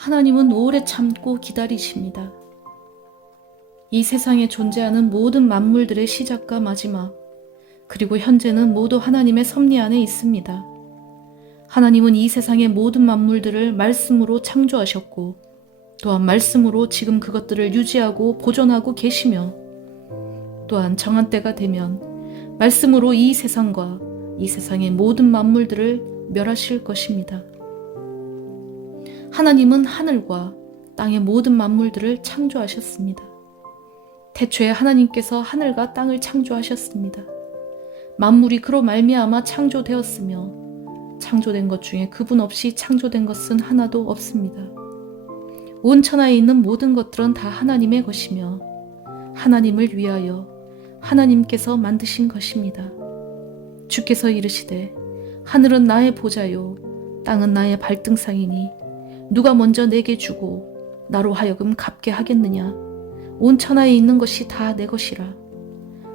하나님은 오래 참고 기다리십니다. 이 세상에 존재하는 모든 만물들의 시작과 마지막, 그리고 현재는 모두 하나님의 섭리 안에 있습니다. 하나님은 이 세상의 모든 만물들을 말씀으로 창조하셨고, 또한 말씀으로 지금 그것들을 유지하고 보존하고 계시며, 또한 정한 때가 되면 말씀으로 이 세상과 이 세상의 모든 만물들을 멸하실 것입니다. 하나님은 하늘과 땅의 모든 만물들을 창조하셨습니다. 태초에 하나님께서 하늘과 땅을 창조하셨습니다. 만물이 그로 말미암아 창조되었으며 창조된 것 중에 그분 없이 창조된 것은 하나도 없습니다. 온 천하에 있는 모든 것들은 다 하나님의 것이며 하나님을 위하여 하나님께서 만드신 것입니다. 주께서 이르시되 하늘은 나의 보좌요 땅은 나의 발등상이니 누가 먼저 내게 주고 나로 하여금 갚게 하겠느냐. 온 천하에 있는 것이 다 내 것이라.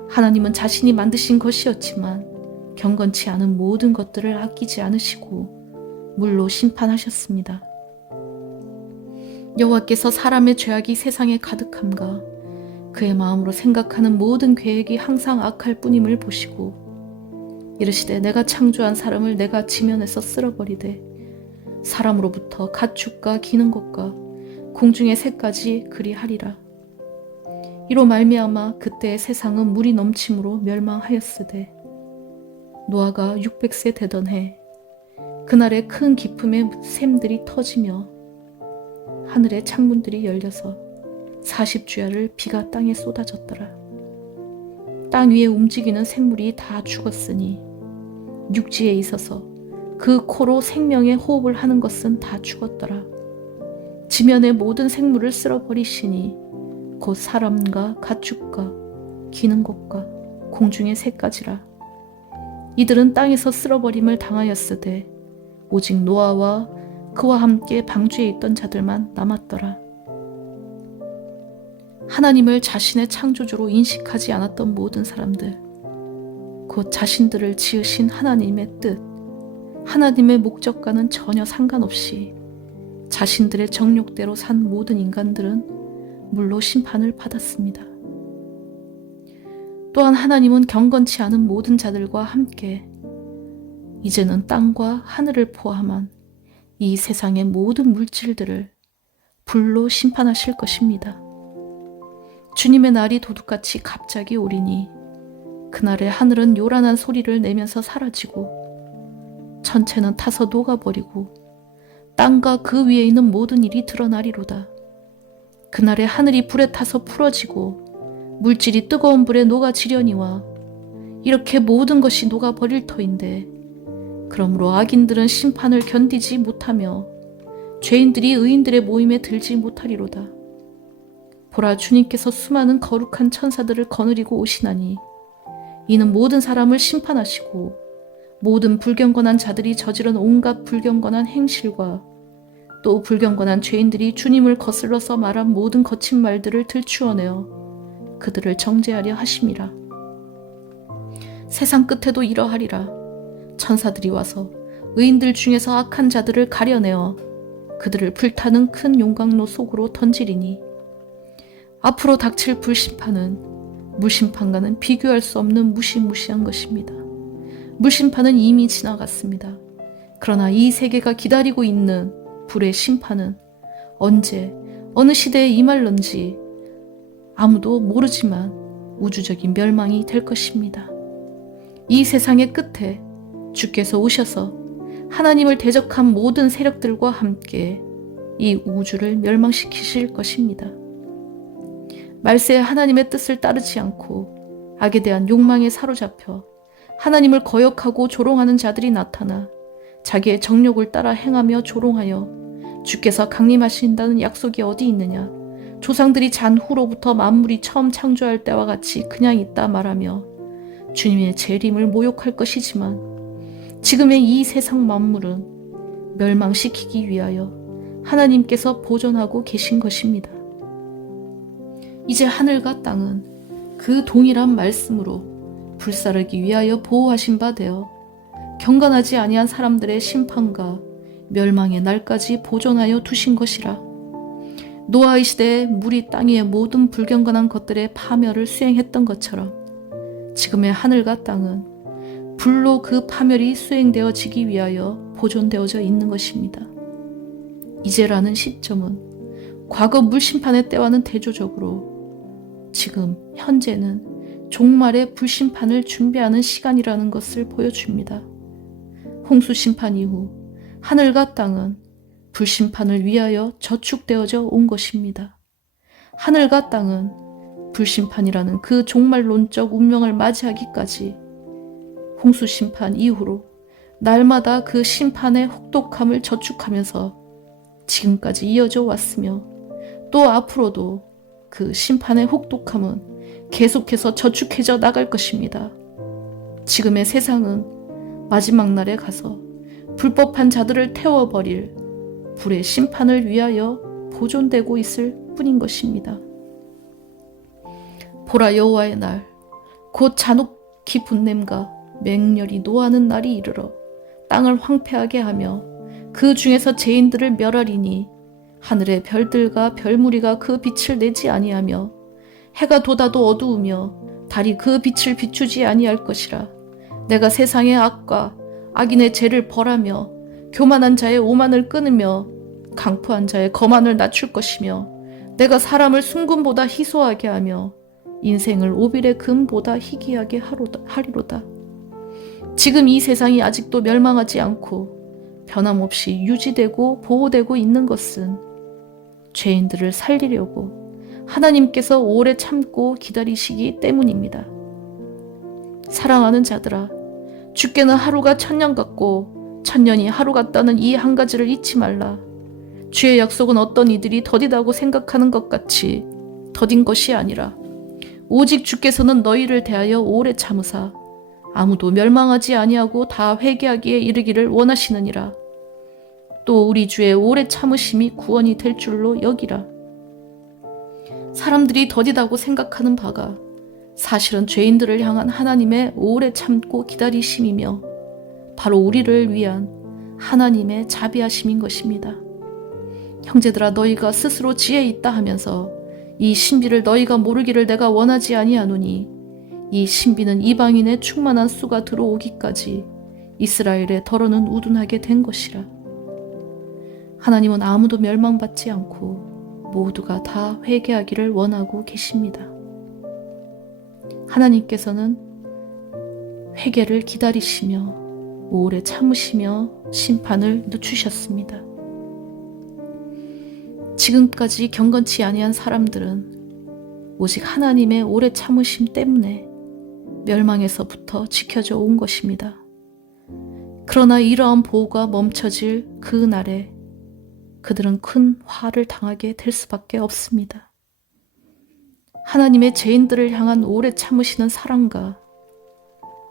하나님은 자신이 만드신 것이었지만 경건치 않은 모든 것들을 아끼지 않으시고 물로 심판하셨습니다. 여호와께서 사람의 죄악이 세상에 가득함과 그의 마음으로 생각하는 모든 계획이 항상 악할 뿐임을 보시고 이르시되 내가 창조한 사람을 내가 지면에서 쓸어버리되 사람으로부터 가축과 기는 것과 공중의 새까지 그리하리라. 이로 말미암아 그때의 세상은 물이 넘침으로 멸망하였으되 노아가 600세 되던 해 그날에 큰 기품의 샘들이 터지며 하늘의 창문들이 열려서 40주야를 비가 땅에 쏟아졌더라. 땅 위에 움직이는 생물이 다 죽었으니 육지에 있어서 그 코로 생명의 호흡을 하는 것은 다 죽었더라. 지면의 모든 생물을 쓸어버리시니 곧 사람과 가축과 기는 것과 공중의 새까지라. 이들은 땅에서 쓸어버림을 당하였으되 오직 노아와 그와 함께 방주에 있던 자들만 남았더라. 하나님을 자신의 창조주로 인식하지 않았던 모든 사람들, 곧 자신들을 지으신 하나님의 뜻, 하나님의 목적과는 전혀 상관없이 자신들의 정욕대로 산 모든 인간들은 물로 심판을 받았습니다. 또한 하나님은 경건치 않은 모든 자들과 함께 이제는 땅과 하늘을 포함한 이 세상의 모든 물질들을 불로 심판하실 것입니다. 주님의 날이 도둑같이 갑자기 오리니 그날에 하늘은 요란한 소리를 내면서 사라지고 천체는 타서 녹아버리고 땅과 그 위에 있는 모든 일이 드러나리로다. 그날에 하늘이 불에 타서 풀어지고 물질이 뜨거운 불에 녹아지려니와 이렇게 모든 것이 녹아버릴 터인데 그러므로 악인들은 심판을 견디지 못하며 죄인들이 의인들의 모임에 들지 못하리로다. 보라, 주님께서 수많은 거룩한 천사들을 거느리고 오시나니 이는 모든 사람을 심판하시고 모든 불경건한 자들이 저지른 온갖 불경건한 행실과 또 불경건한 죄인들이 주님을 거슬러서 말한 모든 거친 말들을 들추어내어 그들을 정죄하려 하심이라. 세상 끝에도 이러하리라. 천사들이 와서 의인들 중에서 악한 자들을 가려내어 그들을 불타는 큰 용광로 속으로 던지리니 앞으로 닥칠 불심판은 물심판과는 비교할 수 없는 무시무시한 것입니다. 물심판은 이미 지나갔습니다. 그러나 이 세계가 기다리고 있는 불의 심판은 언제 어느 시대에 임할런지 아무도 모르지만 우주적인 멸망이 될 것입니다. 이 세상의 끝에 주께서 오셔서 하나님을 대적한 모든 세력들과 함께 이 우주를 멸망시키실 것입니다. 말세에 하나님의 뜻을 따르지 않고 악에 대한 욕망에 사로잡혀 하나님을 거역하고 조롱하는 자들이 나타나 자기의 정욕을 따라 행하며 조롱하여 주께서 강림하신다는 약속이 어디 있느냐, 조상들이 잔 후로부터 만물이 처음 창조할 때와 같이 그냥 있다 말하며 주님의 재림을 모욕할 것이지만 지금의 이 세상 만물은 멸망시키기 위하여 하나님께서 보존하고 계신 것입니다. 이제 하늘과 땅은 그 동일한 말씀으로 불사르기 위하여 보호하신 바 되어 경건하지 아니한 사람들의 심판과 멸망의 날까지 보존하여 두신 것이라. 노아의 시대에 물이 땅 위의 모든 불경건한 것들의 파멸을 수행했던 것처럼 지금의 하늘과 땅은 불로 그 파멸이 수행되어지기 위하여 보존되어져 있는 것입니다. 이제라는 시점은 과거 물심판의 때와는 대조적으로 지금 현재는 종말의 불심판을 준비하는 시간이라는 것을 보여줍니다. 홍수심판 이후 하늘과 땅은 불심판을 위하여 저축되어져 온 것입니다. 하늘과 땅은 불심판이라는 그 종말론적 운명을 맞이하기까지 홍수심판 이후로 날마다 그 심판의 혹독함을 저축하면서 지금까지 이어져 왔으며 또 앞으로도 그 심판의 혹독함은 계속해서 저축해져 나갈 것입니다. 지금의 세상은 마지막 날에 가서 불법한 자들을 태워버릴 불의 심판을 위하여 보존되고 있을 뿐인 것입니다. 보라, 여호와의 날, 곧 잔혹히 분냄과 맹렬히 노하는 날이 이르러 땅을 황폐하게 하며 그 중에서 죄인들을 멸하리니 하늘의 별들과 별무리가 그 빛을 내지 아니하며 해가 돋아도 어두우며 달이 그 빛을 비추지 아니할 것이라. 내가 세상의 악과 악인의 죄를 벌하며 교만한 자의 오만을 끊으며 강포한 자의 거만을 낮출 것이며 내가 사람을 순금보다 희소하게 하며 인생을 오빌의 금보다 희귀하게 하리로다. 지금 이 세상이 아직도 멸망하지 않고 변함없이 유지되고 보호되고 있는 것은 죄인들을 살리려고 하나님께서 오래 참고 기다리시기 때문입니다. 사랑하는 자들아, 주께는 하루가 천년 같고 천년이 하루 같다는 이 한 가지를 잊지 말라. 주의 약속은 어떤 이들이 더디다고 생각하는 것 같이 더딘 것이 아니라 오직 주께서는 너희를 대하여 오래 참으사 아무도 멸망하지 아니하고 다 회개하기에 이르기를 원하시느니라. 또 우리 주의 오래 참으심이 구원이 될 줄로 여기라. 사람들이 더디다고 생각하는 바가 사실은 죄인들을 향한 하나님의 오래 참고 기다리심이며 바로 우리를 위한 하나님의 자비하심인 것입니다. 형제들아, 너희가 스스로 지혜 있다 하면서 이 신비를 너희가 모르기를 내가 원하지 아니하노니 이 신비는 이방인의 충만한 수가 들어오기까지 이스라엘의 더러는 우둔하게 된 것이라. 하나님은 아무도 멸망받지 않고 모두가 다 회개하기를 원하고 계십니다. 하나님께서는 회개를 기다리시며 오래 참으시며 심판을 늦추셨습니다. 지금까지 경건치 아니한 사람들은 오직 하나님의 오래 참으심 때문에 멸망에서부터 지켜져 온 것입니다. 그러나 이러한 보호가 멈춰질 그 날에 그들은 큰 화를 당하게 될 수밖에 없습니다. 하나님의 죄인들을 향한 오래 참으시는 사랑과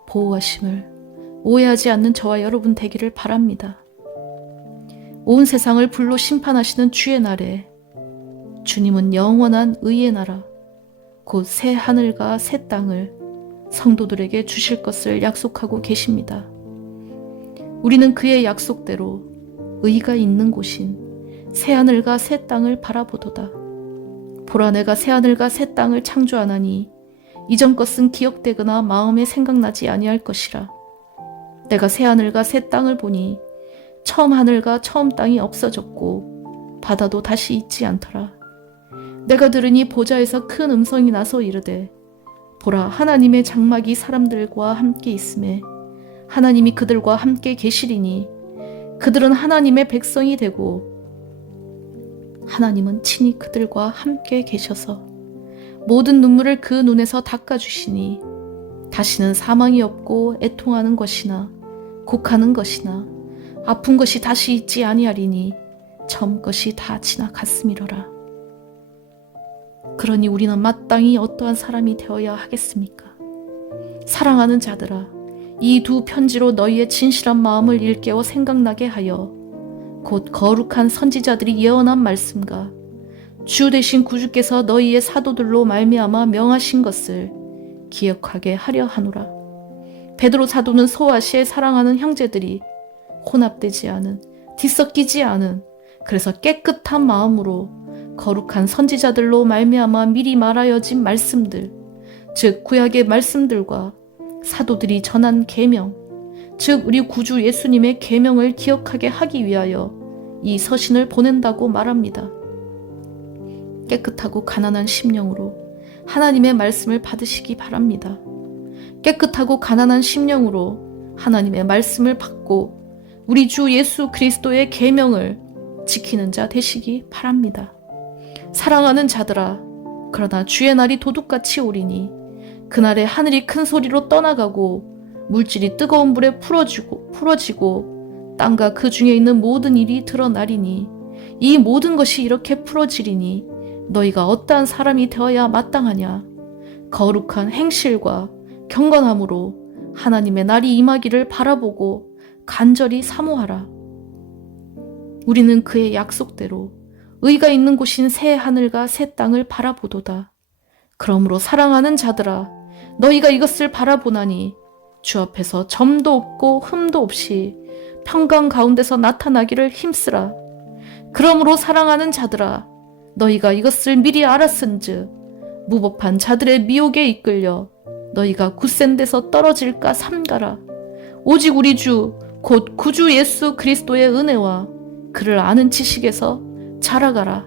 보호하심을 오해하지 않는 저와 여러분 되기를 바랍니다. 온 세상을 불로 심판하시는 주의 날에 주님은 영원한 의의 나라, 곧 새 하늘과 새 땅을 성도들에게 주실 것을 약속하고 계십니다. 우리는 그의 약속대로 의가 있는 곳인 새 하늘과 새 땅을 바라보도다. 보라, 내가 새 하늘과 새 땅을 창조하나니 이전 것은 기억되거나 마음에 생각나지 아니할 것이라. 내가 새 하늘과 새 땅을 보니 처음 하늘과 처음 땅이 없어졌고 바다도 다시 있지 않더라. 내가 들으니 보좌에서 큰 음성이 나서 이르되, 보라, 하나님의 장막이 사람들과 함께 있음에 하나님이 그들과 함께 계시리니 그들은 하나님의 백성이 되고 하나님은 친히 그들과 함께 계셔서 모든 눈물을 그 눈에서 닦아주시니 다시는 사망이 없고 애통하는 것이나 곡하는 것이나 아픈 것이 다시 있지 아니하리니 처음 것이 다 지나갔음이로라. 그러니 우리는 마땅히 어떠한 사람이 되어야 하겠습니까? 사랑하는 자들아, 이 두 편지로 너희의 진실한 마음을 일깨워 생각나게 하여 곧 거룩한 선지자들이 예언한 말씀과 주 되신 구주께서 너희의 사도들로 말미암아 명하신 것을 기억하게 하려 하노라. 베드로 사도는 소아시에 사랑하는 형제들이 혼합되지 않은 뒤섞이지 않은, 그래서 깨끗한 마음으로 거룩한 선지자들로 말미암아 미리 말하여진 말씀들, 즉 구약의 말씀들과 사도들이 전한 계명, 즉 우리 구주 예수님의 계명을 기억하게 하기 위하여 이 서신을 보낸다고 말합니다. 깨끗하고 가난한 심령으로 하나님의 말씀을 받으시기 바랍니다. 깨끗하고 가난한 심령으로 하나님의 말씀을 받고 우리 주 예수 그리스도의 계명을 지키는 자 되시기 바랍니다. 사랑하는 자들아, 그러나 주의 날이 도둑같이 오리니 그날에 하늘이 큰 소리로 떠나가고 물질이 뜨거운 불에 풀어지고 땅과 그 중에 있는 모든 일이 드러나리니 이 모든 것이 이렇게 풀어지리니 너희가 어떠한 사람이 되어야 마땅하냐? 거룩한 행실과 경건함으로 하나님의 날이 임하기를 바라보고 간절히 사모하라. 우리는 그의 약속대로 의가 있는 곳인 새 하늘과 새 땅을 바라보도다. 그러므로 사랑하는 자들아, 너희가 이것을 바라보나니 주 앞에서 점도 없고 흠도 없이 평강 가운데서 나타나기를 힘쓰라. 그러므로 사랑하는 자들아, 너희가 이것을 미리 알았은즉 무법한 자들의 미혹에 이끌려 너희가 굳센 데서 떨어질까 삼가라. 오직 우리 주 곧 구주 예수 그리스도의 은혜와 그를 아는 지식에서 자라가라.